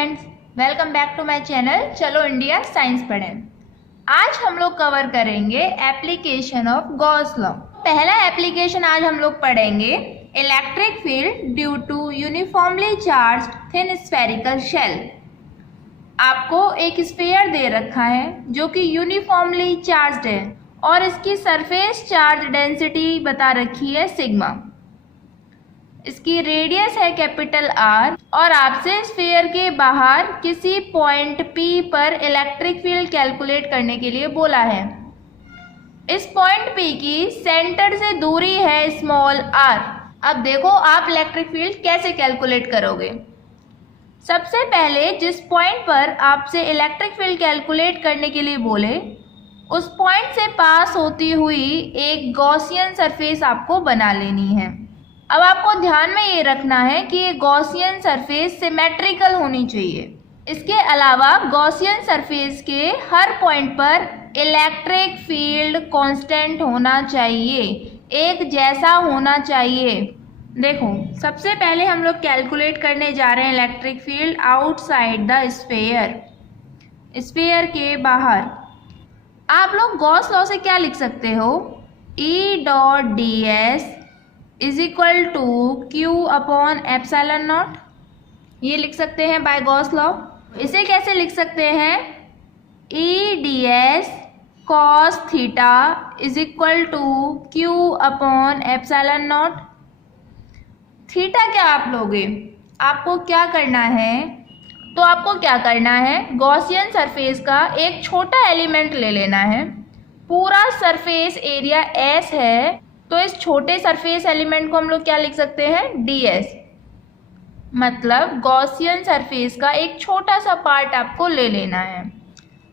Friends, welcome back to my channel. चलो India science पढ़ें। आज हम लोग कवर करेंगे एप्लीकेशन ऑफ गॉस लॉ। पहला एप्लीकेशन आज हम लोग पढ़ेंगे electric field due to uniformly charged thin spherical shell. आपको एक स्फीयर दे रखा है जो कि यूनिफॉर्मली चार्ज्ड है और इसकी सरफेस चार्ज डेंसिटी बता रखी है सिग्मा। इसकी रेडियस है कैपिटल आर और आपसे स्फीयर के बाहर किसी पॉइंट पी पर इलेक्ट्रिक फील्ड कैलकुलेट करने के लिए बोला है। इस पॉइंट पी की सेंटर से दूरी है स्मॉल आर। अब देखो आप इलेक्ट्रिक फील्ड कैसे कैलकुलेट करोगे। सबसे पहले जिस पॉइंट पर आपसे इलेक्ट्रिक फील्ड कैलकुलेट करने के लिए बोले उस पॉइंट से पास होती हुई एक गॉसियन सरफेस आपको बना लेनी है। अब आपको ध्यान में ये रखना है कि ये गॉसियन सरफेस सिमेट्रिकल होनी चाहिए। इसके अलावा गॉसियन सरफेस के हर पॉइंट पर इलेक्ट्रिक फील्ड कांस्टेंट होना चाहिए, एक जैसा होना चाहिए। देखो सबसे पहले हम लोग कैलकुलेट करने जा रहे हैं electric field outside the sphere, sphere के बाहर। आप लोग गॉस लॉ से क्या लिख सकते हो, E dot D S is equal to Q upon epsilon naught, ये लिख सकते हैं बाय गॉस लॉ। इसे कैसे लिख सकते हैं, E D S cos theta is equal to Q upon epsilon naught. Theta क्या आप लोगे, आपको क्या करना है, तो आपको क्या करना है, गॉसियन सरफेस का एक छोटा एलिमेंट ले लेना है। पूरा सरफेस एरिया एस है तो इस छोटे सरफेस एलिमेंट को हम लोग क्या लिख सकते हैं, डी एस। मतलब गॉसियन सरफेस का एक छोटा सा पार्ट आपको ले लेना है।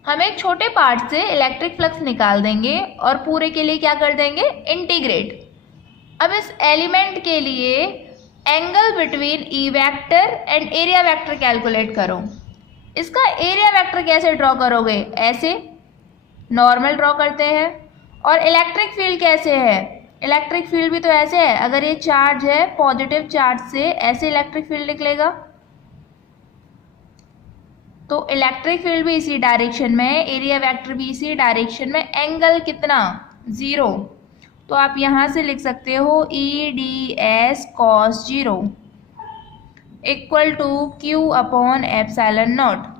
हम एक छोटे पार्ट से इलेक्ट्रिक फ्लक्स निकाल देंगे और पूरे के लिए क्या कर देंगे, इंटीग्रेट। अब इस एलिमेंट के लिए angle between E vector and area vector calculate करो। इसका एरिया वेक्टर कैसे ड्रॉ करोगे, ऐसे नॉर्मल ड्रॉ करते हैं। और इलेक्ट्रिक फील्ड कैसे है, इलेक्ट्रिक फील्ड भी तो ऐसे है। अगर ये चार्ज है पॉजिटिव चार्ज से ऐसे इलेक्ट्रिक फील्ड निकलेगा, तो इलेक्ट्रिक फील्ड भी इसी डायरेक्शन में है, एरिया वेक्टर भी इसी डायरेक्शन में। एंगल कितना, 0, तो आप यहाँ से लिख सकते हो E D S cos 0 equal to Q upon epsilon naught.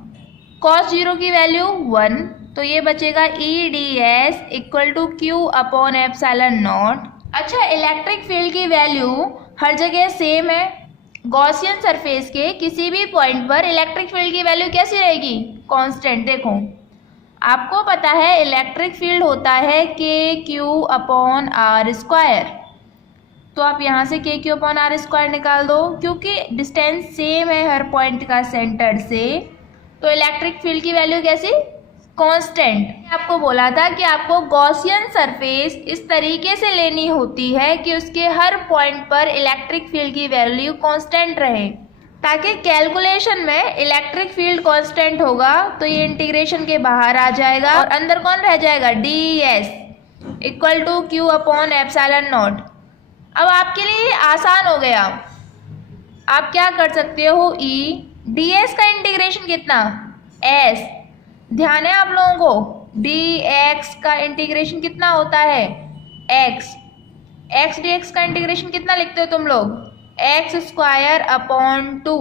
Cos 0 की वैल्यू 1, तो ये बचेगा E D S equal to Q upon epsilon not. अच्छा, इलेक्ट्रिक फील्ड की वैल्यू हर जगह सेम है। गॉसियन सरफेस के किसी भी पॉइंट पर इलेक्ट्रिक फील्ड की वैल्यू कैसी रहेगी, कांस्टेंट। देखो आपको पता है इलेक्ट्रिक फील्ड होता है के क्यू अपॉन आर स्क्वायर, तो आप यहाँ से के क्यू अपॉन आर स्क्वायर निकाल दो। क्योंकि डिस्टेंस सेम है हर पॉइंट का सेंटर से, तो इलेक्ट्रिक फील्ड की वैल्यू कैसी, कांस्टेंट। आपको बोला था कि आपको गॉसियन सरफेस इस तरीके से लेनी होती है कि उसके हर पॉइंट पर इलेक्ट्रिक फील्ड की वैल्यू कांस्टेंट रहे, ताकि कैलकुलेशन में इलेक्ट्रिक फील्ड कांस्टेंट होगा तो ये इंटीग्रेशन के बाहर आ जाएगा और अंदर कौन रह जाएगा, D S equal to Q upon epsilon naught. अब आपके लिए आसान हो गया, आप क्या कर सकते हो, ई डी एस का इंटीग्रेशन कितना, एस। ध्यान है आप लोगों को, डी एक्स का इंटीग्रेशन कितना होता है, एक्स। एक्स डी एक्स का इंटीग्रेशन कितना लिखते हो तुम लोग, एक्स स्क्वायर अपॉन 2।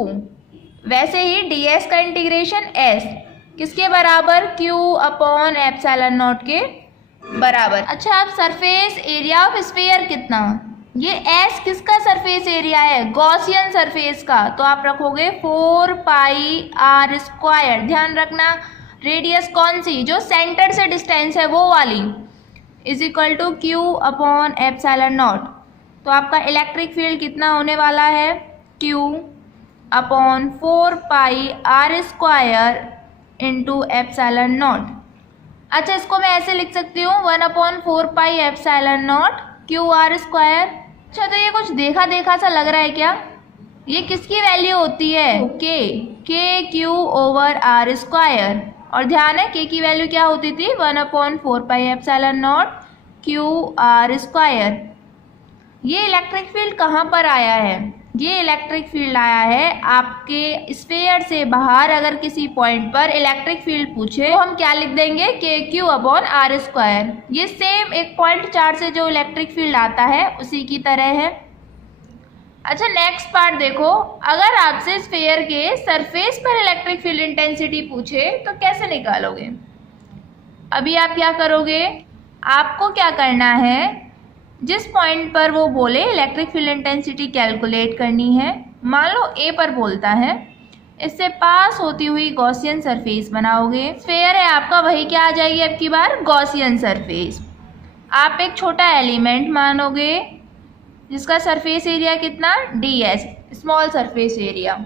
वैसे ही डी एस का इंटीग्रेशन एस किसके बराबर, क्यू अपॉन एप्सिलॉन नॉट के बराबर। अच्छा, अब सरफेस एरिया ऑफ स्फीयर कितना, ये एस किसका सरफेस एरिया है, गॉसियन सरफेस का, तो आप रखोगे 4 पाई आर स्क्वायर। ध्यान रखना रेडियस कौन सी, जो सेंटर से डिस्टेंस है वो वाली, is equal to Q upon epsilon naught. तो आपका इलेक्ट्रिक फील्ड कितना होने वाला है, Q upon 4 pi R square into epsilon not. अच्छा, इसको मैं ऐसे लिख सकती हूँ 1 upon 4 pi epsilon naught Q R square. अच्छा, तो ये कुछ देखा देखा सा लग रहा है क्या, ये किसकी वैल्यू होती है, के क्यू ओवर आर स्क्वायर। और ध्यान है के की वैल्यू क्या होती थी, 1 upon 4 pi epsilon naught Q R square. ये इलेक्ट्रिक फील्ड कहाँ पर आया है, ये इलेक्ट्रिक फील्ड आया है आपके स्फीयर से बाहर। अगर किसी पॉइंट पर इलेक्ट्रिक फील्ड पूछे तो हम क्या लिख देंगे, KQ/r²। ये सेम एक पॉइंट चार्ज से जो इलेक्ट्रिक फील्ड आता है उसी की तरह है। अच्छा, नेक्स्ट पार्ट देखो, अगर आपसे स्फीयर के सरफेस पर इलेक्ट्रिक फील्ड इंटेंसिटी पूछे तो कैसे निकालोगे। अभी आप क्या करोगे, आपको क्या करना है, जिस पॉइंट पर वो बोले इलेक्ट्रिक फील्ड इंटेंसिटी कैलकुलेट करनी है, मान लो ए पर बोलता है, इससे पास होती हुई गॉसियन सरफेस बनाओगे। स्फीयर है आपका, वही क्या आ जाएगी अब की बार, गॉसियन सरफेस। आप एक छोटा एलिमेंट मानोगे जिसका सरफेस एरिया कितना, ds, स्मॉल सरफेस एरिया।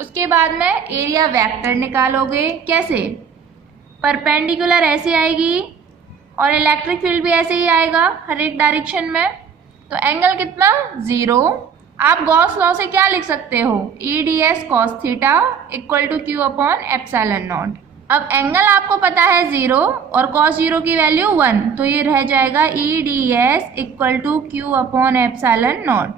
उसके बाद में एरिया वेक्टर निकालोगे। कैसे, परपेंडिकुलर ऐसे आएगी और इलेक्ट्रिक फील्ड भी ऐसे ही आएगा हर एक डायरेक्शन में। तो एंगल कितना, 0। आप गॉस लॉ से क्या लिख सकते हो, EDS cos थीटा = Q/ε0। अब एंगल आपको पता है 0 और cos 0 की वैल्यू 1, तो ये रह जाएगा EDS = Q/ε0।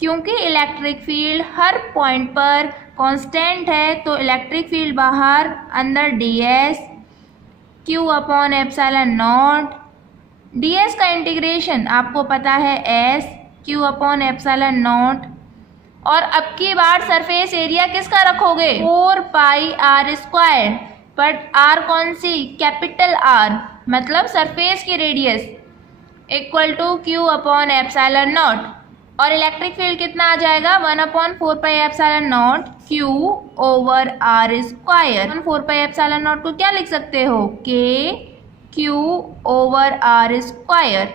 क्योंकि इलेक्ट्रिक फील्ड हर पॉइंट पर कांस्टेंट है तो इलेक्ट्रिक फील्ड बाहर, अंदर ds Q/ε0। ds का इंटीग्रेशन आपको पता है s Q/ε0। और अब की बार सरफेस एरिया किसका रखोगे, 4πr²। बट r कौन सी, कैपिटल R, मतलब सरफेस की रेडियस =Q/ε0। और इलेक्ट्रिक फील्ड कितना आ जाएगा, 1/4πε0 Q/r²। 4πε0 को क्या लिख सकते हो, KQ/r²।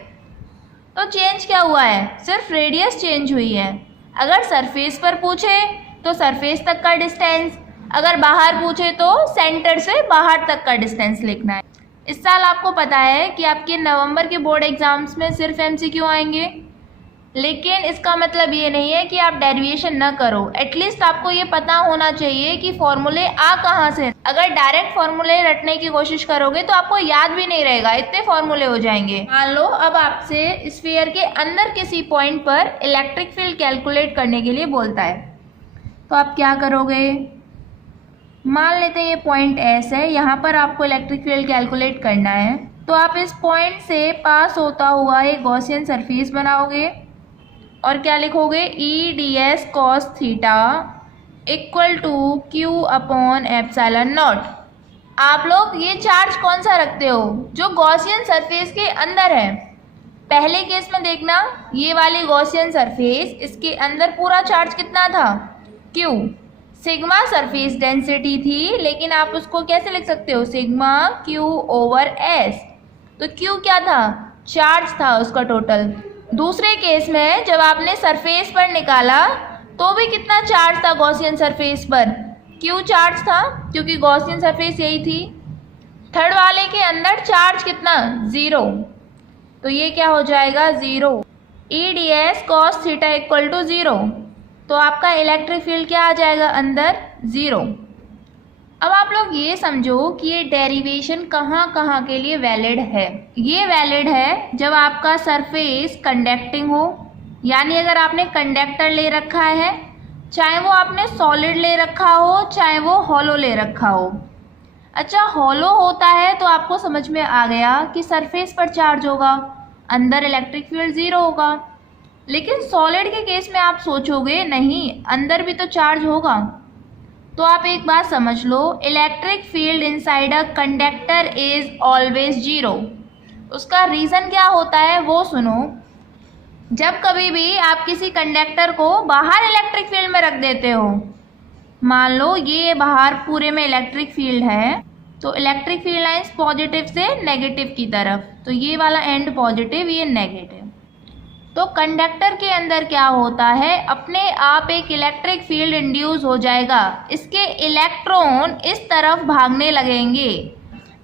तो चेंज क्या हुआ है, सिर्फ रेडियस चेंज हुई है। अगर सरफेस पर पूछे तो सरफेस तक का डिस्टेंस, अगर बाहर पूछे तो सेंटर से बाहर तक का डिस्टेंस लिखना है। इस साल आपको पता है कि आपके नवंबर के बोर्ड एग्जाम्स में सिर्फ MCQ आएंगे, लेकिन इसका मतलब ये नहीं है कि आप डेरिवेशन न करो। एटलीस्ट आपको ये पता होना चाहिए कि फॉर्मूले आ कहाँ से। अगर डायरेक्ट फॉर्मूले रटने की कोशिश करोगे तो आपको याद भी नहीं रहेगा, इतने फॉर्मूले हो जाएंगे। मान लो अब आपसे स्फीयर के अंदर किसी पॉइंट पर इलेक्ट्रिक फील्ड कैलकुलेट करने के लिए बोलता है, तो आप क्या करोगे। मान लेते हैं ये पॉइंट S है, यहाँ पर आपको इलेक्ट्रिक फील्ड कैलकुलेट करना है। तो आप इस पॉइंट से पास होता हुआ एक गॉसियन सरफेस बनाओगे और क्या लिखोगे, EDS cos थीटा = Q/ε0। आप लोग ये चार्ज कौन सा रखते हो, जो गॉसियन सरफेस के अंदर है। पहले केस में देखना, ये वाली गॉसियन सरफेस, इसके अंदर पूरा चार्ज कितना था, Q। सिग्मा सरफेस डेंसिटी थी, लेकिन आप उसको कैसे लिख सकते हो, सिग्मा Q/S। तो Q क्या था, चार्ज था उसका टोटल। दूसरे केस में जब आपने सरफेस पर निकाला तो भी कितना चार्ज था गॉसियन सरफेस पर, Q चार्ज था, क्योंकि गॉसियन सरफेस यही थी। थर्ड वाले के अंदर चार्ज कितना, 0, तो ये क्या हो जाएगा, 0। EDS cos थीटा = 0, तो आपका इलेक्ट्रिक फील्ड क्या आ जाएगा अंदर, 0। अब आप लोग ये समझो कि ये डेरिवेशन कहाँ कहाँ के लिए वैलिड है। ये वैलिड है जब आपका सरफेस कंडक्टिंग हो, यानी अगर आपने कंडक्टर ले रखा है, चाहे वो आपने सॉलिड ले रखा हो चाहे वो हॉलो ले रखा हो। अच्छा, हॉलो होता है तो आपको समझ में आ गया कि सरफेस पर चार्ज होगा, अंदर इलेक्ट्रिक फील्ड 0 होगा। लेकिन सॉलिड के केस में आप सोचोगे नहीं, अंदर भी तो चार्ज होगा। तो आप एक बात समझ लो, electric field inside a conductor is always 0। उसका रीज़न क्या होता है वो सुनो। जब कभी भी आप किसी कंडक्टर को बाहर इलेक्ट्रिक फील्ड में रख देते हो, मान लो ये बाहर पूरे में इलेक्ट्रिक फील्ड है, तो इलेक्ट्रिक फील्ड लाइंस पॉजिटिव से नेगेटिव की तरफ, तो ये वाला एंड पॉजिटिव, ये नेगेटिव। तो कंडक्टर के अंदर क्या होता है, अपने आप एक इलेक्ट्रिक फील्ड इंड्यूस हो जाएगा। इसके इलेक्ट्रॉन इस तरफ भागने लगेंगे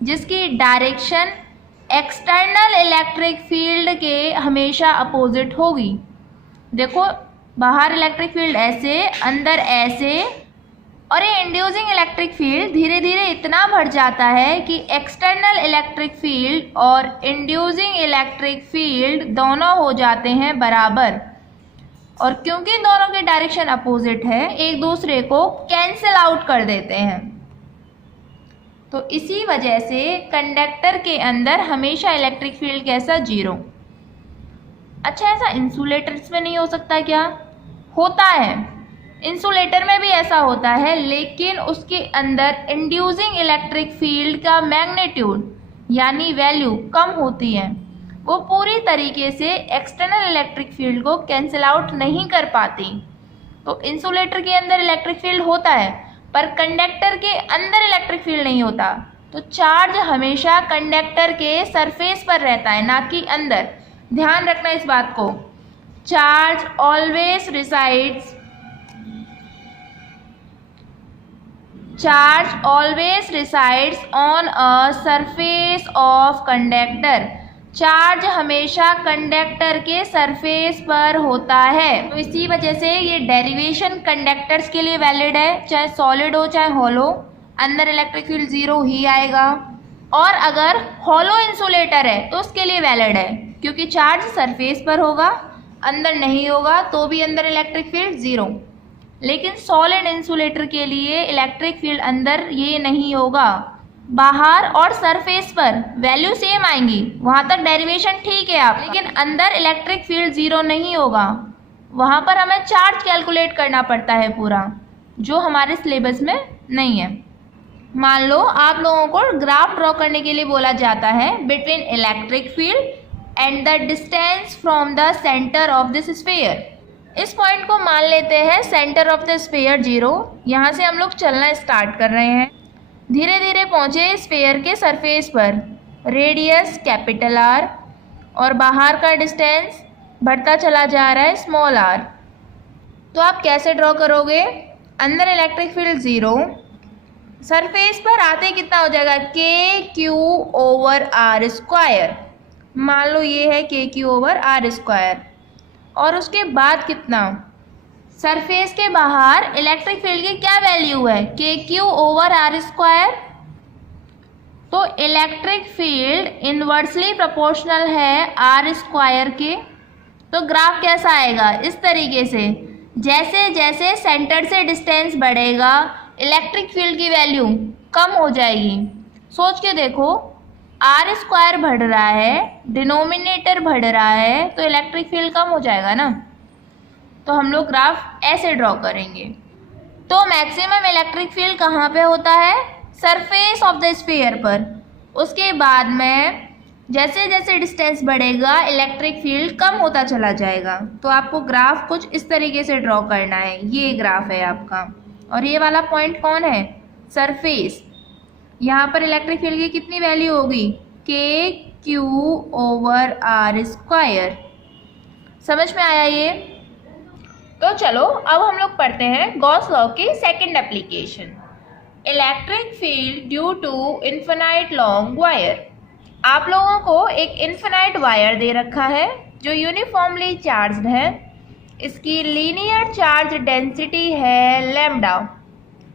जिसकी डायरेक्शन एक्सटर्नल इलेक्ट्रिक फील्ड के हमेशा अपोजिट होगी। देखो, बाहर इलेक्ट्रिक फील्ड ऐसे, अंदर ऐसे, और ये इंड्यूसिंग इलेक्ट्रिक फील्ड धीरे धीरे इतना बढ़ जाता है कि एक्सटर्नल इलेक्ट्रिक फील्ड और इंड्यूसिंग इलेक्ट्रिक फील्ड दोनों हो जाते हैं बराबर। और क्योंकि दोनों की डायरेक्शन अपोजिट है एक दूसरे को कैंसिल आउट कर देते हैं। तो इसी वजह से कंडक्टर के अंदर हमेशा इलेक्ट्रिक फील्ड कैसा, जीरो। अच्छा, ऐसा इंसुलेटर्स में नहीं हो सकता क्या? होता है, इंसुलेटर में भी ऐसा होता है, लेकिन उसके अंदर इंड्यूसिंग इलेक्ट्रिक फील्ड का मैग्नीट्यूड यानी वैल्यू कम होती है। वो पूरी तरीके से एक्सटर्नल इलेक्ट्रिक फील्ड को कैंसिल आउट नहीं कर पाती। तो इंसुलेटर के अंदर इलेक्ट्रिक फील्ड होता है पर कंडक्टर के अंदर इलेक्ट्रिक फील्ड नहीं होता। तो चार्ज हमेशा कंडक्टर के सरफेस पर रहता है, ना कि अंदर। ध्यान रखना इस बात को। Charge always resides on a surface of conductor. Charge हमेशा कंडक्टर के सरफेस पर होता है। तो इसी वजह से ये डेरिवेशन कंडक्टर्स के लिए वैलिड है, चाहे सॉलिड हो चाहे हॉलो, अंदर इलेक्ट्रिक फील्ड जीरो ही आएगा। और अगर हॉलो इंसुलेटर है तो उसके लिए वैलिड है, क्योंकि चार्ज सरफेस पर होगा, अंदर नहीं होगा, तो भी अंदर इलेक्ट्रिक फील्ड जीरो। लेकिन सॉलिड इंसुलेटर के लिए इलेक्ट्रिक फील्ड अंदर ये नहीं होगा, बाहर और सरफेस पर वैल्यू सेम आएंगी, वहाँ तक डेरिवेशन ठीक है आप, लेकिन अंदर इलेक्ट्रिक फील्ड जीरो नहीं होगा। वहाँ पर हमें चार्ज कैलकुलेट करना पड़ता है पूरा, जो हमारे सिलेबस में नहीं है। मान लो आप लोगों को ग्राफ ड्रॉ करने के लिए बोला जाता है between electric field and the distance from the centre of this sphere. इस पॉइंट को मान लेते हैं centre of the sphere zero. यहाँ से हम लोग चलना स्टार्ट कर रहे हैं, धीरे धीरे पहुँचे स्फीयर के सरफेस पर, रेडियस कैपिटल आर और बाहर का डिस्टेंस बढ़ता चला जा रहा है स्मॉल आर। तो आप कैसे ड्रॉ करोगे? अंदर इलेक्ट्रिक फील्ड ज़ीरो, सरफेस पर आते कितना हो जाएगा, के क्यू ओवर आर स्क्वायर। मान लो ये है के क्यू ओवर आर स्क्वायर। और उसके बाद कितना, सरफेस के बाहर इलेक्ट्रिक फील्ड की क्या वैल्यू है, के क्यू ओवर आर स्क्वायर। तो इलेक्ट्रिक फील्ड इनवर्सली प्रोपोर्शनल है आर स्क्वायर के। तो ग्राफ कैसा आएगा, इस तरीके से, जैसे जैसे सेंटर से डिस्टेंस बढ़ेगा इलेक्ट्रिक फील्ड की वैल्यू कम हो जाएगी। सोच के देखो, आर स्क्वायर बढ़ रहा है, डिनोमिनेटर बढ़ रहा है, तो इलेक्ट्रिक फील्ड कम हो जाएगा ना। तो हम लोग ग्राफ ऐसे ड्रॉ करेंगे। तो मैक्सिमम इलेक्ट्रिक फील्ड कहाँ पे होता है, सरफेस ऑफ द स्फीयर पर। उसके बाद में जैसे जैसे डिस्टेंस बढ़ेगा इलेक्ट्रिक फील्ड कम होता चला जाएगा। तो आपको ग्राफ कुछ इस तरीके से ड्रॉ करना है। ये ग्राफ है आपका, और ये वाला पॉइंट कौन है, सरफेस। यहाँ पर इलेक्ट्रिक फील्ड की कितनी वैल्यू होगी, के क्यू ओवर आर स्क्वायर। समझ में आया ये? तो चलो अब हम लोग पढ़ते हैं गॉस लॉ की second application, electric field due to infinite long wire. आप लोगों को एक इन्फिनाइट वायर दे रखा है जो यूनिफॉर्मली चार्ज्ड है। इसकी लीनियर चार्ज डेंसिटी है लैम्डा,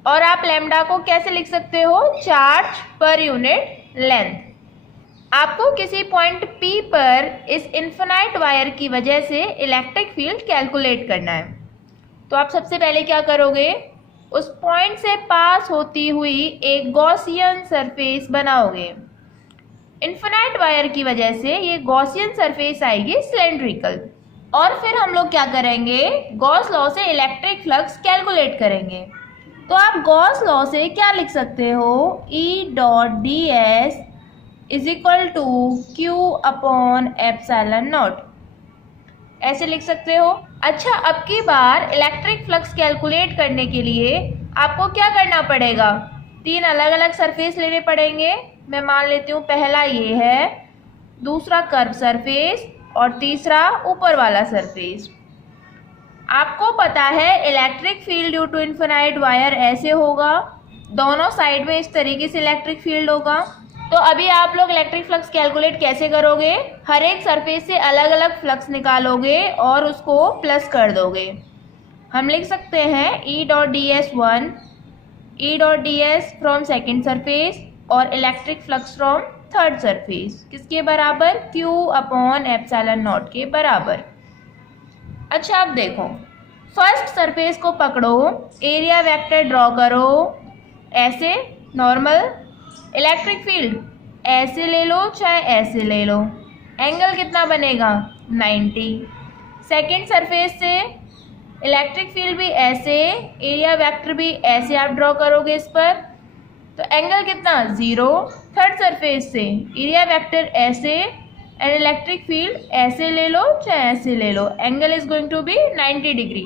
और आप लैम्डा को कैसे लिख सकते हो, चार्ज पर यूनिट लेंथ। आपको किसी पॉइंट P पर इस इन्फिनाइट वायर की वजह से इलेक्ट्रिक फील्ड कैलकुलेट करना है। तो आप सबसे पहले क्या करोगे, उस पॉइंट से पास होती हुई एक गॉसियन सरफेस बनाओगे। इन्फिनाइट वायर की वजह से ये गॉसियन सरफेस आएगी सिलेंड्रिकल। और फिर हम लोग क्या करेंगे, गॉस लॉ से इलेक्ट्रिक फ्लक्स कैलकुलेट करेंगे। तो आप गॉस लॉ से क्या लिख सकते हो, E dot D S is equal to Q upon epsilon naught, ऐसे लिख सकते हो। अच्छा, अब की बार इलेक्ट्रिक फ्लक्स कैलकुलेट करने के लिए आपको क्या करना पड़ेगा, तीन अलग अलग सरफेस लेने पड़ेंगे। मैं मान लेती हूँ पहला ये है, दूसरा कर्व सरफेस, और तीसरा ऊपर वाला सरफेस। आपको पता है electric field due to infinite wire ऐसे होगा, दोनों साइड में इस तरीके से इलेक्ट्रिक फील्ड होगा। तो अभी आप लोग इलेक्ट्रिक फ्लक्स कैलकुलेट कैसे करोगे, हर एक सरफेस से अलग अलग फ्लक्स निकालोगे और उसको प्लस कर दोगे। हम लिख सकते हैं E dot D S 1, E dot D S from second surface, और electric flux from third surface किसके बराबर, Q अपॉन एप्सिलॉन नॉट के बराबर। अच्छा अब देखो, फर्स्ट सरफेस को पकड़ो, एरिया वेक्टर ड्रॉ करो ऐसे नॉर्मल, इलेक्ट्रिक फील्ड ऐसे ले लो चाहे ऐसे ले लो, एंगल कितना बनेगा 90। सेकंड सरफेस से इलेक्ट्रिक फील्ड भी ऐसे, एरिया वेक्टर भी ऐसे आप ड्रॉ करोगे इस पर, तो एंगल कितना 0। थर्ड सरफेस से एरिया वेक्टर ऐसे एंड इलेक्ट्रिक फील्ड ऐसे ले लो चाहे ऐसे ले लो, angle is going to be 90 degree.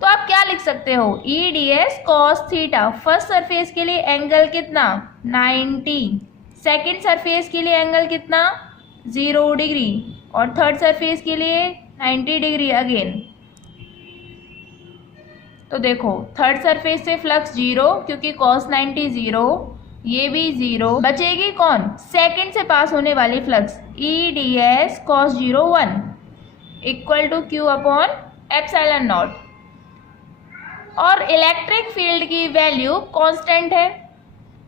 तो आप क्या लिख सकते हो, E D S cos theta. First surface के लिए एंगल कितना 90, सेकेंड सरफेस के लिए एंगल कितना 0 डिग्री और थर्ड सरफेस के लिए 90 डिग्री अगेन। तो देखो थर्ड सरफेस से फ्लक्स 0 क्योंकि कॉस 90 0, ये भी 0, बचेगी कौन सेकंड से पास होने वाली flux, E D S cos 0 1 equal to Q upon epsilon naught. और इलेक्ट्रिक फील्ड की वैल्यू कांस्टेंट है,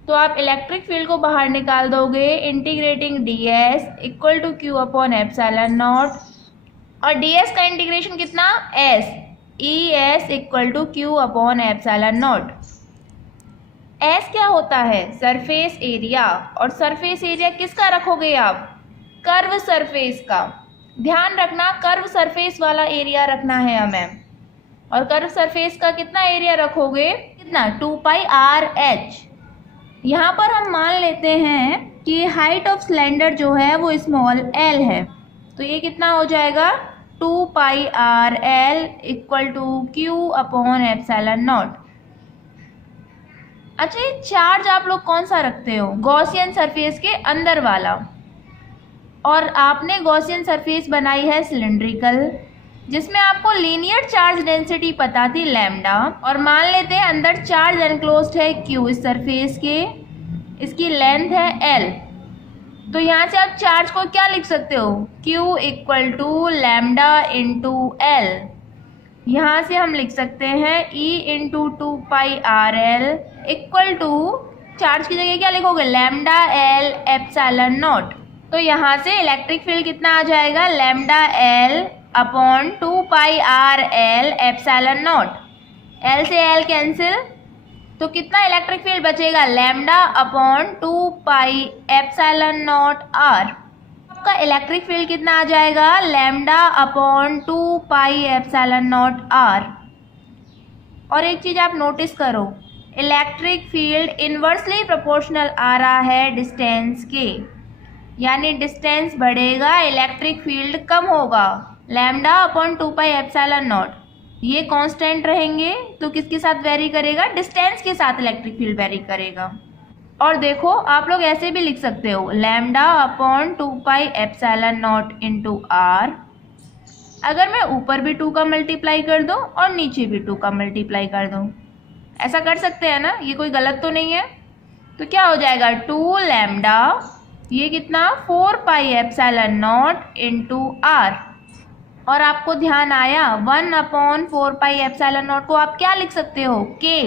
तो आप इलेक्ट्रिक फील्ड को बाहर निकाल दोगे, integrating D S equal to Q upon epsilon naught, और डी एस का इंटीग्रेशन कितना S, E S equal to Q upon epsilon naught. S क्या होता है सरफेस एरिया, और सरफेस एरिया किसका रखोगे आप, कर्व सरफेस का। ध्यान रखना कर्व सरफेस वाला एरिया रखना है हमें, और कर्व सरफेस का कितना एरिया रखोगे, कितना 2 पाई आर एच। यहाँ पर हम मान लेते हैं कि हाइट ऑफ सिलेंडर जो है वो स्मॉल एल है, तो ये कितना हो जाएगा 2 pi R L equal to Q upon epsilon not. अच्छा ये चार्ज आप लोग कौन सा रखते हो, गॉसियन सरफेस के अंदर वाला, और आपने गॉसियन सरफेस बनाई है सिलिंड्रिकल, जिसमें आपको लीनियर चार्ज डेंसिटी पता थी लैम्डा, और मान लेते हैं अंदर चार्ज एनक्लोज्ड है क्यू इस सरफेस के, इसकी लेंथ है एल। तो यहाँ से आप चार्ज को क्या लिख सकते हो, Q equal to lambda into L. यहाँ से हम लिख सकते हैं E into 2 pi R L equal to, charge की जगह क्या लिखोगे लैम्डा एल एप्सिलॉन नॉट। तो यहाँ से इलेक्ट्रिक फील्ड कितना आ जाएगा, lambda L upon 2 pi R L epsilon naught, L से एल कैंसिल, तो कितना इलेक्ट्रिक फील्ड बचेगा, lambda upon 2 pi epsilon naught R. आपका इलेक्ट्रिक फील्ड कितना आ जाएगा, lambda upon 2 pi epsilon naught R. और एक चीज आप नोटिस करो, इलेक्ट्रिक फील्ड इन्वर्सली प्रोपोर्शनल आ रहा है डिस्टेंस के, यानी डिस्टेंस बढ़ेगा इलेक्ट्रिक फील्ड कम होगा, lambda upon 2 pi epsilon naught ये कांस्टेंट रहेंगे, तो किसके साथ वेरी करेगा, डिस्टेंस के साथ इलेक्ट्रिक फील्ड वेरी करेगा। और देखो आप लोग ऐसे भी लिख सकते हो, lambda upon 2 pi epsilon naught into R. अगर मैं ऊपर भी 2 का मल्टीप्लाई कर दूं और नीचे भी 2 का मल्टीप्लाई कर दूं, ऐसा कर सकते हैं ना, ये कोई गलत तो नहीं है। तो क्या हो जाएगा 2 लैम्डा, ये कितना 4 pi epsilon naught into R. और आपको ध्यान आया 1 अपॉन 4 पाई एप्सिलॉन नॉट को आप क्या लिख सकते हो, के।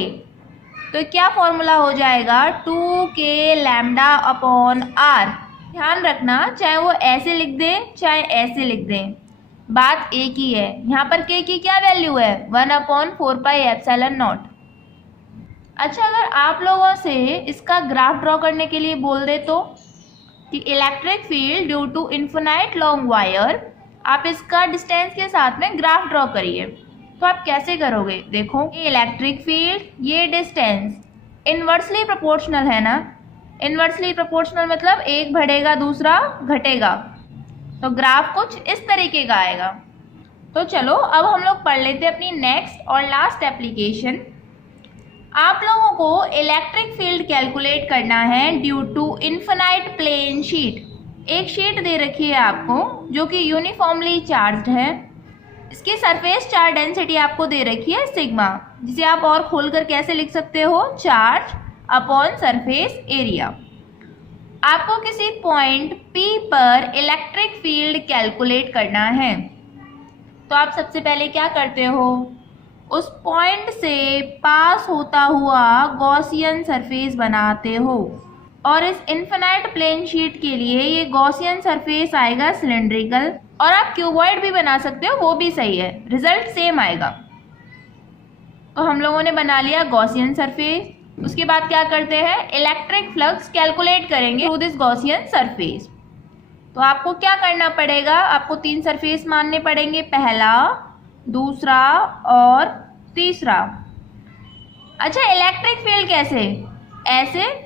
तो क्या फॉर्मूला हो जाएगा 2k लैम्डा अपॉन आर। ध्यान रखना चाहे वो ऐसे लिख दे चाहे ऐसे लिख दे, बात एक ही है। यहाँ पर k की क्या वैल्यू है, 1 अपॉन 4 पाई एप्सिलॉन नॉट। अच्छा अगर आप लोगों से इसका ग्राफ ड्रॉ करने के लिए बोल दे तो, कि electric field due to infinite long wire, आप इसका डिस्टेंस के साथ में ग्राफ ड्रॉ करिए, तो आप कैसे करोगे, देखो ये इलेक्ट्रिक फील्ड, ये डिस्टेंस इन्वर्सली प्रोपोर्शनल है ना, इन्वर्सली प्रोपोर्शनल मतलब एक बढ़ेगा दूसरा घटेगा, तो ग्राफ कुछ इस तरीके का आएगा। तो चलो अब हम लोग पढ़ लेते हैं अपनी नेक्स्ट और लास्ट एप्लीकेशन। आप लोगों को इलेक्ट्रिक फील्ड कैलकुलेट करना है due to infinite plane sheet. एक शीट दे रखी है आपको जो कि यूनिफॉर्मली चार्ज्ड है, इसकी सरफेस चार्ज डेंसिटी आपको दे रखी है सिग्मा, जिसे आप और खोलकर कैसे लिख सकते हो, चार्ज अपॉन सरफेस एरिया। आपको किसी पॉइंट P पर इलेक्ट्रिक फील्ड कैलकुलेट करना है, तो आप सबसे पहले क्या करते हो, उस पॉइंट से पास होता हुआ गॉसियन सरफेस बनाते हो, और इस इन्फिनाइट प्लेन शीट के लिए ये गॉसियन सरफेस आएगा सिलेंड्रिकल। और आप क्यूबॉइड भी बना सकते हो, वो भी सही है, रिजल्ट सेम आएगा। तो हम लोगों ने बना लिया गॉसियन सरफेस। उसके बाद क्या करते हैं, इलेक्ट्रिक फ्लक्स कैलकुलेट करेंगे थ्रू दिस गॉसियन सरफेस। तो आपको क्या करना पड़ेगा, आपको 3 सरफेस मानने पड़ेंगे, पहला, दूसरा और तीसरा। अच्छा, इलेक्ट्रिक फील्ड कैसे, ऐसे,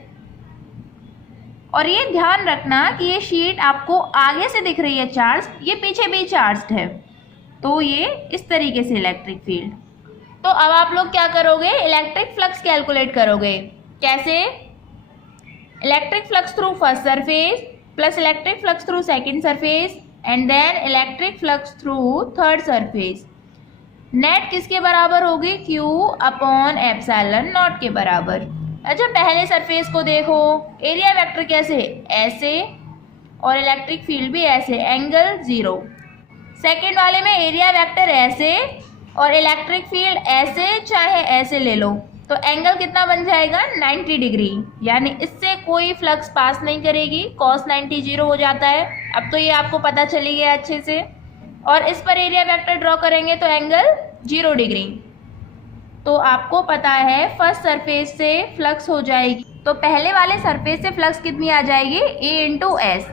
और ये ध्यान रखना कि ये शीट आपको आगे से दिख रही है चार्ज, ये पीछे भी चार्ज है, तो ये इस तरीके से इलेक्ट्रिक फील्ड। तो अब आप लोग क्या करोगे, इलेक्ट्रिक फ्लक्स कैलकुलेट करोगे। कैसे, electric flux through first surface plus electric flux through second surface and then electric flux through third surface. Net किसके बराबर होगी, Q अपॉन एप्सिलॉन नॉट के बराबर। अच्छा, पहले सरफेस को देखो, एरिया वेक्टर कैसे, ऐसे, और इलेक्ट्रिक फील्ड भी ऐसे, एंगल 0। सेकंड वाले में एरिया वेक्टर ऐसे और इलेक्ट्रिक फील्ड ऐसे, चाहे ऐसे ले लो, तो एंगल कितना बन जाएगा, 90 डिग्री, यानी इससे कोई फ्लक्स पास नहीं करेगी, cos 90 0 हो जाता है। अब तो ये आपको पता चली गया अच्छे से। और इस पर एरिया वेक्टर ड्रॉ करेंगे तो एंगल 0 डिग्री। तो आपको पता है फर्स्ट सरफेस से फ्लक्स हो जाएगी, तो पहले वाले सरफेस से फ्लक्स कितनी आ जाएगी, E इंटू एस,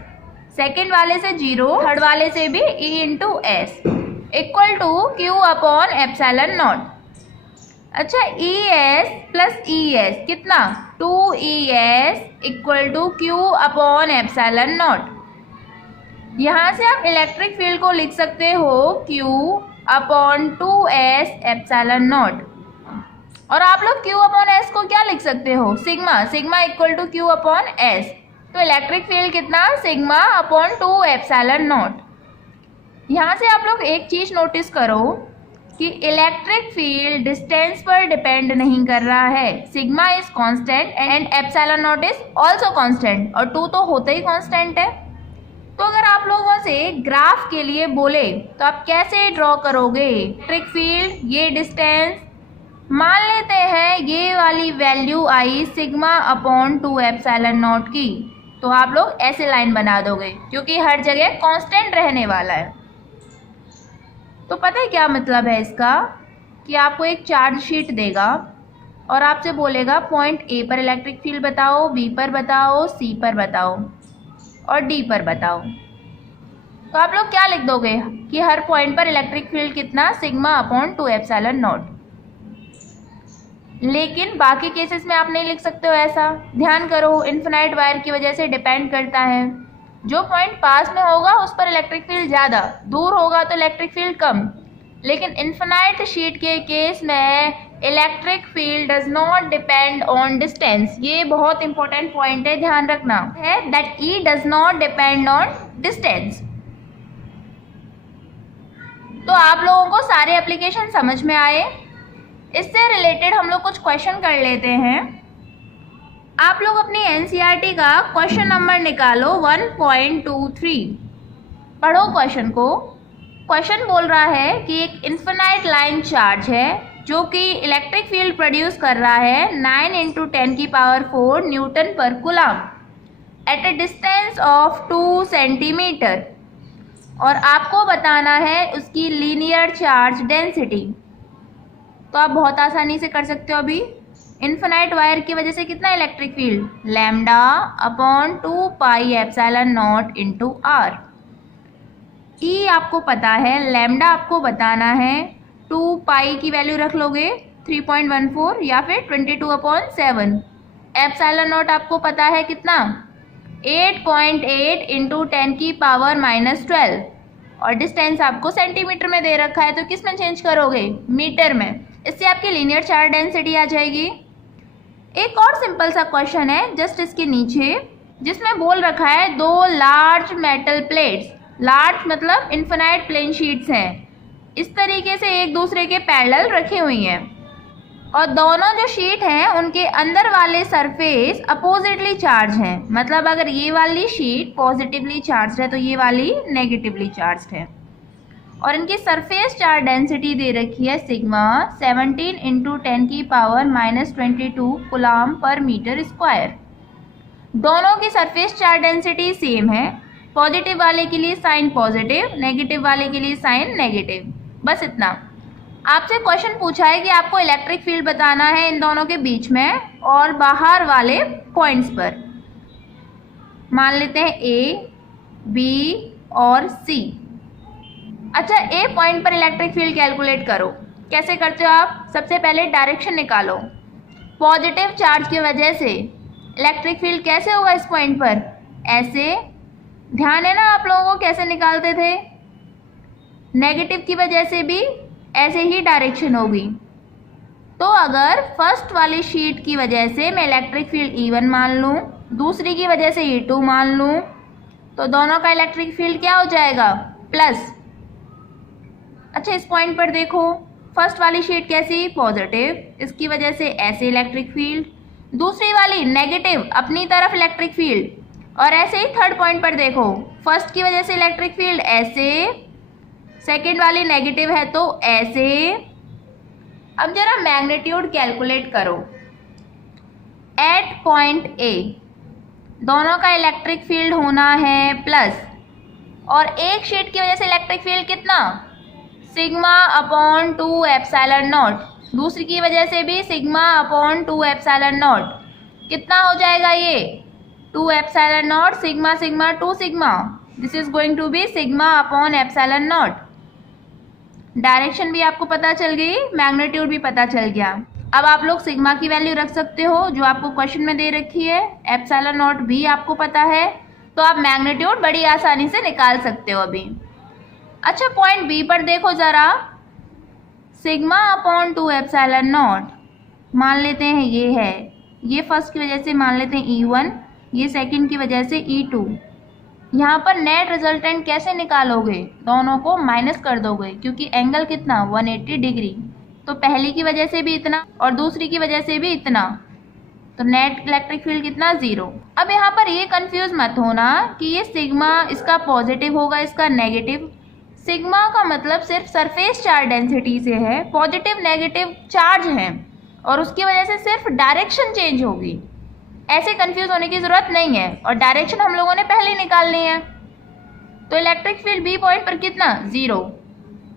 सेकेंड वाले से 0, थर्ड वाले से भी E into S equal to Q upon epsilon not. अच्छा, ES प्लस ES कितना, 2ES equal to Q upon epsilon not. यहाँ से आप इलेक्ट्रिक फील्ड को लिख सकते हो Q upon 2S epsilon naught, और आप लोग Q अपॉन S को क्या लिख सकते हो, sigma, sigma equal to Q upon S। तो इलेक्ट्रिक फील्ड कितना, सिग्मा अपॉन 2 एप्सिलॉन नॉट। यहाँ से आप लोग एक चीज नोटिस करो कि इलेक्ट्रिक फील्ड डिस्टेंस पर डिपेंड नहीं कर रहा है, sigma is constant and epsilon not is also constant, और 2 तो होते ही कांस्टेंट है। तो अगर आप लोगों से ग्राफ के लिए बोले तो आप कैसे ड्रॉ करोगे, इलेक्ट्रिक फील्ड, ये डिस्टेंस, मान लेते हैं ये वाली value I sigma upon 2 epsilon not की, तो आप लोग ऐसे लाइन बना दोगे क्योंकि हर जगह कांस्टेंट रहने वाला है। तो पता है क्या मतलब है इसका, कि आपको एक चार्ज शीट देगा और आपसे बोलेगा पॉइंट ए पर इलेक्ट्रिक फील्ड बताओ, बी पर बताओ, सी पर बताओ और डी पर बताओ। तो आप लोग क्या लिख दोगे कि हर पॉइंट पर इलेक्ट्रिक फील्ड कितना, सिग्मा अपॉन 2 एप्सिलॉन नॉट। लेकिन बाकी केसेस में आप नहीं लिख सकते हो ऐसा, ध्यान करो, इन्फिनाइट वायर की वजह से डिपेंड करता है। जो पॉइंट पास में होगा उस पर इलेक्ट्रिक फील्ड ज़्यादा, दूर होगा तो इलेक्ट्रिक फील्ड कम। लेकिन इन्फिनाइट शीट के केस में electric field does not depend on distance. ये बहुत इंपॉर्टेंट पॉइंट है, ध्यान रखना है, that E does not depend on distance. तो आप लोगों को सारे एप्लीकेशन समझ में आए। इससे रिलेटेड हम लोग कुछ क्वेश्चन कर लेते हैं। आप लोग अपनी NCERT का क्वेश्चन नंबर निकालो 1.23, पढ़ो क्वेश्चन को। क्वेश्चन बोल रहा है कि एक इन्फिनाइट लाइन चार्ज है जो कि इलेक्ट्रिक फील्ड प्रोड्यूस कर रहा है 9 × 10⁴ newton per coulomb at a distance of 2 centimetre, और आपको बताना है उसकी लीनियर चार्ज डेंसिटी। तो आप बहुत आसानी से कर सकते हो। अभी इन्फिनाइट वायर की वजह से कितना electric field, lambda upon 2 pi epsilon naught into R. E आपको पता है, लैम्डा आपको बताना है, 2 पाई की वैल्यू रख लोगे 3.14 या फिर 22/7। एप्सिलॉन नॉट आपको पता है कितना, 8.8 इंटू 10⁻⁻12, और डिस्टेंस आपको सेंटीमीटर में दे रखा है, तो किस में चेंज करोगे, मीटर में। इससे आपकी लीनियर चार्ज डेंसिटी आ जाएगी। एक और सिंपल सा क्वेश्चन है जस्ट इसके नीचे, जिसमें बोल रखा है 2 लार्ज मेटल प्लेट्स, लार्ज मतलब इन्फिनाइट प्लेन शीट्स हैं, इस तरीके से एक दूसरे के पैरेलल रखी हुई हैं, और दोनों जो शीट हैं उनके अंदर वाले सरफेस अपोजिटली चार्ज हैं। मतलब अगर ये वाली शीट पॉजिटिवली चार्ज है तो ये वाली नेगेटिवली चार्ज है, और इनकी सरफेस चार्ज डेंसिटी दे रखी है sigma 17 × 10⁻⁻22 coulomb per metre square. दोनों की सरफेस चार्ज डेंसिटी सेम है, पॉजिटिव वाले के लिए साइन पॉजिटिव, नेगेटिव वाले के लिए साइन नेगेटिव, बस इतना। आपसे क्वेश्चन पूछा है कि आपको इलेक्ट्रिक फील्ड बताना है इन दोनों के बीच में और बाहर वाले पॉइंट्स पर। मान लेते हैं ए, बी और सी। अच्छा, ए पॉइंट पर इलेक्ट्रिक फील्ड कैलकुलेट करो। कैसे करते हो आप? सबसे पहले डायरेक्शन निकालो। पॉजिटिव चार्ज की वजह से इलेक्ट्रिक फील्ड कैसे होगा इस पॉइंट पर? ऐसे। ध्यान है ना आप लोगों को कैसे निकालते थे? नेगेटिव की वजह से भी ऐसे ही डायरेक्शन होगी। तो अगर फर्स्ट वाली शीट की वजह से मैं इलेक्ट्रिक फील्ड E1 मान लूँ, दूसरी की वजह से E2 मान लूँ, तो दोनों का इलेक्ट्रिक फील्ड क्या हो जाएगा? प्लस। अच्छा, इस पॉइंट पर देखो, फर्स्ट वाली शीट कैसी? पॉजिटिव, इसकी वजह से ऐसे इलेक्ट्रिक फील्ड, दूसरी वाली नेगेटिव, अपनी तरफ इलेक्ट्रिक फील्ड। और ऐसे ही थर्ड पॉइंट पर देखो, फर्स्ट की वजह से इलेक्ट्रिक फील्ड ऐसे, सेकेंड वाली नेगेटिव है तो ऐसे। अब जरा मैग्नीट्यूड कैलकुलेट करो। एट पॉइंट ए दोनों का इलेक्ट्रिक फील्ड होना है प्लस, और एक शीट की वजह से इलेक्ट्रिक फील्ड कितना? सिग्मा अपॉन 2 एप्सिलॉन नॉट, दूसरी की वजह से भी सिग्मा अपॉन 2 एप्सिलॉन नॉट। कितना हो जाएगा ये? 2 epsilon not sigma sigma 2 sigma. This is going to be sigma upon epsilon not. Direction भी आपको पता चल गई, मैग्नीट्यूड भी पता चल गया। अब आप लोग सिग्मा की वैल्यू रख सकते हो जो आपको क्वेश्चन में दे रखी है, एप्सिलॉन नॉट भी आपको पता है, तो आप मैग्नीट्यूड बड़ी आसानी से निकाल सकते हो अभी। अच्छा, पॉइंट बी पर देखो जरा, सिग्मा अपॉन 2 एप्सिलॉन नॉट मान लेते हैं ये है, ये फर्स्ट की वजह से मान लेते हैं E1, ये सेकंड की वजह से E2। यहाँ पर नेट रिजल्टेंट कैसे निकालोगे? दोनों को माइनस कर दोगे क्योंकि एंगल कितना? 180 डिग्री। तो पहली की वजह से भी इतना और दूसरी की वजह से भी इतना, तो नेट इलेक्ट्रिक फील्ड कितना? 0। अब यहाँ पर ये कंफ्यूज मत होना कि ये सिग्मा इसका पॉजिटिव होगा, इसका नेगेटिव। सिग्मा का मतलब सिर्फ सरफेस चार्ज डेंसिटी से है, पॉजिटिव नेगेटिव चार्ज है और उसकी वजह से सिर्फ डायरेक्शन चेंज होगी। ऐसे कंफ्यूज होने की ज़रूरत नहीं है, और डायरेक्शन हम लोगों ने पहले निकालनी है। तो इलेक्ट्रिक फील्ड बी पॉइंट पर कितना? 0।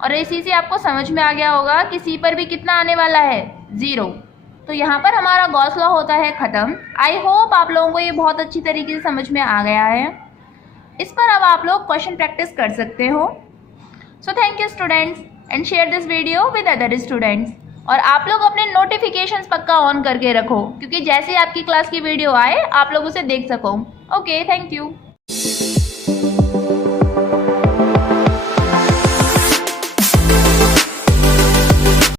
और इसी से आपको समझ में आ गया होगा कि सी पर भी कितना आने वाला है? 0। तो यहाँ पर हमारा गॉस लॉ होता है ख़त्म। आई होप आप लोगों को ये बहुत अच्छी तरीके से समझ में आ गया है। इस पर अब आप लोग क्वेश्चन प्रैक्टिस कर सकते हो। So thank you students, and share this video with other students. और आप लोग अपने नोटिफिकेशंस पक्का ऑन करके रखो, क्योंकि जैसे आपकी क्लास की वीडियो आए आप लोग उसे देख सको। Okay, thank you.